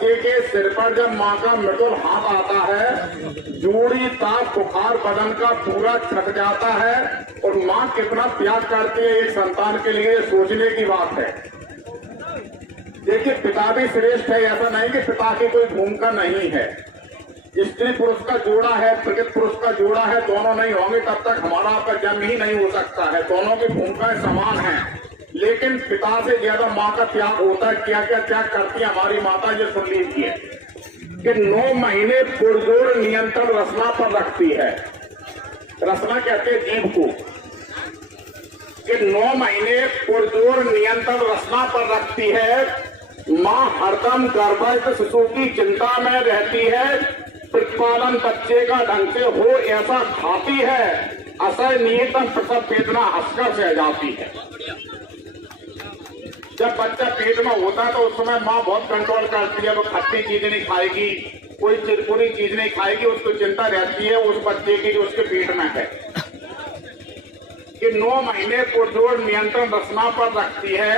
बच्चे के सिर पर जब माँ का मृदुल हाथ आता है, जोड़ी ताप बुखार बदन का पूरा छट जाता है और माँ कितना त्याग करती है एक संतान के लिए, सोचने की बात है। देखिए, पिता भी श्रेष्ठ है, ऐसा नहीं कि पिता की कोई भूमिका नहीं है। स्त्री पुरुष का जोड़ा है, प्रकृति पुरुष का जोड़ा है, दोनों नहीं होंगे तब तक हमारा आपका जन्म ही नहीं हो सकता है। दोनों की भूमिकाएं समान हैं, लेकिन पिता से ज्यादा माँ का त्याग होता है। क्या क्या त्याग करती है हमारी माता, ये सुन लीजिए कि 9 महीने पुरजोर नियंत्रण रसना पर रखती है। रसना कहते हैं जीभ को, कि 9 महीने पुरजोर नियंत्रण रसना पर रखती है। माँ हरदम गर्भस्थ शिशु की चिंता में रहती है, प्रतिपालन बच्चे का ढंग से हो ऐसा खाती है, असह नियतम प्रसव वेदना हंसकर सह जाती है। जब बच्चा पेट में होता है तो उस समय माँ बहुत कंट्रोल करती है, वो खट्टी चीज नहीं खाएगी, कोई चिरकुरी चीज नहीं खाएगी, उसको चिंता रहती है उस बच्चे की जो उसके पेट में है। कि 9 महीने पुरजोर नियंत्रण रचना पर रखती है।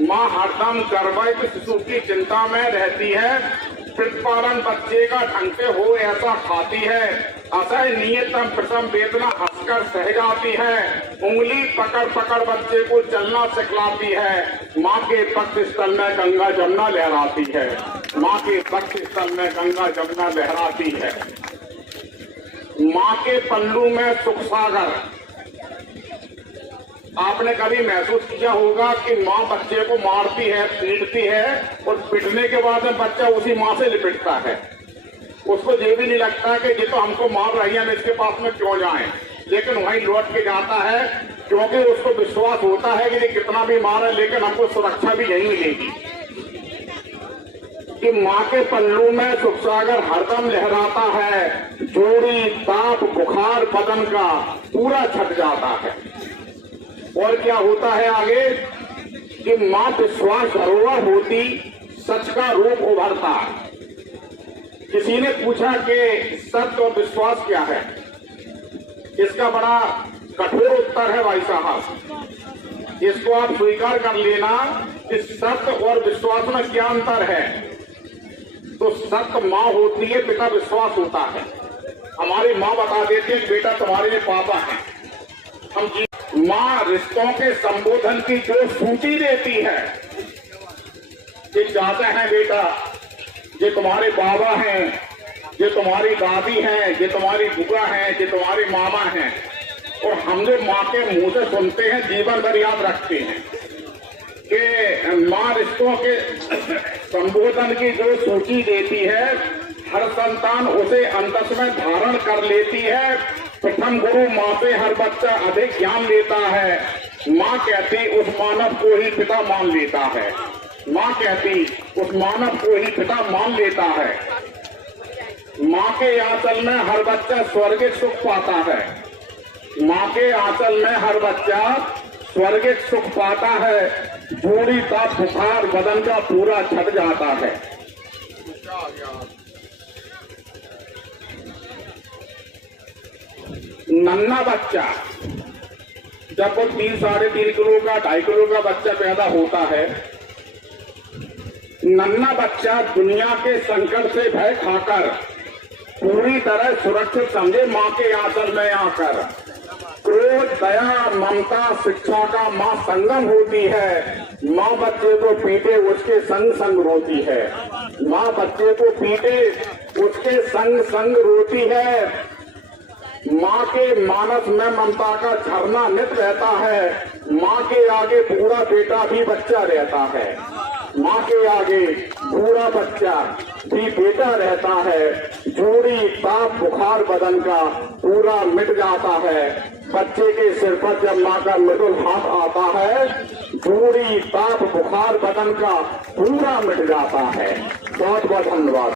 माँ हरदम गर्भस्थ शिशु की चिंता में रहती है, प्रतिपालन बच्चे का ढंग से हो ऐसा खाती है, असह नियतम प्रसव वेदना हंसकर सह जाती है, उंगली पकड़ पकड़ बच्चे को चलना सिखलाती है। माँ के पक्ष स्थल में गंगा जमुना लहराती है, माँ के पक्ष स्थल में गंगा जमुना लहराती है। माँ के पल्लू में सुख सागर। आपने कभी महसूस किया होगा कि माँ बच्चे को मारती है, पीटती है और पीटने के बाद में बच्चा उसी माँ से लिपटता है। उसको ये भी नहीं लगता कि ये तो हमको मार रही है, हम इसके पास में क्यों जाएं, लेकिन वहीं लौट के जाता है, क्योंकि उसको विश्वास होता है कि ये कितना भी मारे लेकिन हमको सुरक्षा भी यही मिलेगी। कि माँ के पल्लू में सुख सागर हरदम लहराता है, जोड़ी ताप बुखार बदन का पूरा छट जाता है। और क्या होता है आगे कि माँ विश्वास धरोहर होती, सच का रूप उभरता। किसी ने पूछा कि सत्य और विश्वास क्या है, इसका बड़ा कठोर उत्तर है भाई साहब। इसको आप स्वीकार कर लेना कि सत्य और विश्वास में क्या अंतर है। तो सत्य माँ होती है, पिता विश्वास होता है। हमारी माँ बता देती है बेटा तुम्हारे लिए पापा है, हम माँ रिश्तों के संबोधन की जो सूची देती है कि चाहते हैं बेटा ये तुम्हारे बाबा हैं, ये तुम्हारी दादी हैं, ये तुम्हारी बुआ हैं, ये तुम्हारे मामा हैं, और हम जो माँ के मुंह से सुनते हैं जीवन भर याद रखते हैं कि माँ रिश्तों के संबोधन की जो सूची देती है, हर संतान उसे अंतस में धारण कर लेती है। प्रथम गुरु माँ से हर बच्चा अधिक ज्ञान लेता है। माँ कहती उस मानव को ही पिता मान लेता है, माँ कहती उस मानव को ही पिता मान लेता है। माँ के आंचल में हर बच्चा स्वर्गिक सुख पाता है, माँ के आंचल में हर बच्चा स्वर्गिक सुख पाता है, जोड़ी का बुखार बदन का पूरा छट जाता है। नन्हा बच्चा जब वो 3 साढ़े 3 किलो का 2.5 किलो का बच्चा पैदा होता है, नन्हा बच्चा दुनिया के संकट से भय खाकर पूरी तरह सुरक्षित समझे माँ के आंचल में आकर। क्रोध दया ममता शिक्षा का माँ संगम होती है। माँ बच्चे को पीटे उसके संग संग रोती है, माँ बच्चे को पीटे उसके संग संग रोती है। माँ के मानस में ममता का झरना नित रहता है, माँ के आगे बूढ़ा बेटा भी बच्चा रहता है, माँ के आगे बूढ़ा बच्चा भी बेटा रहता है। जोड़ी ताप बुखार बदन का पूरा मिट जाता है। बच्चे के सिर पर जब माँ का मृदुल हाथ आता है, जोड़ी ताप बुखार बदन का पूरा मिट जाता है। बहुत बहुत धन्यवाद।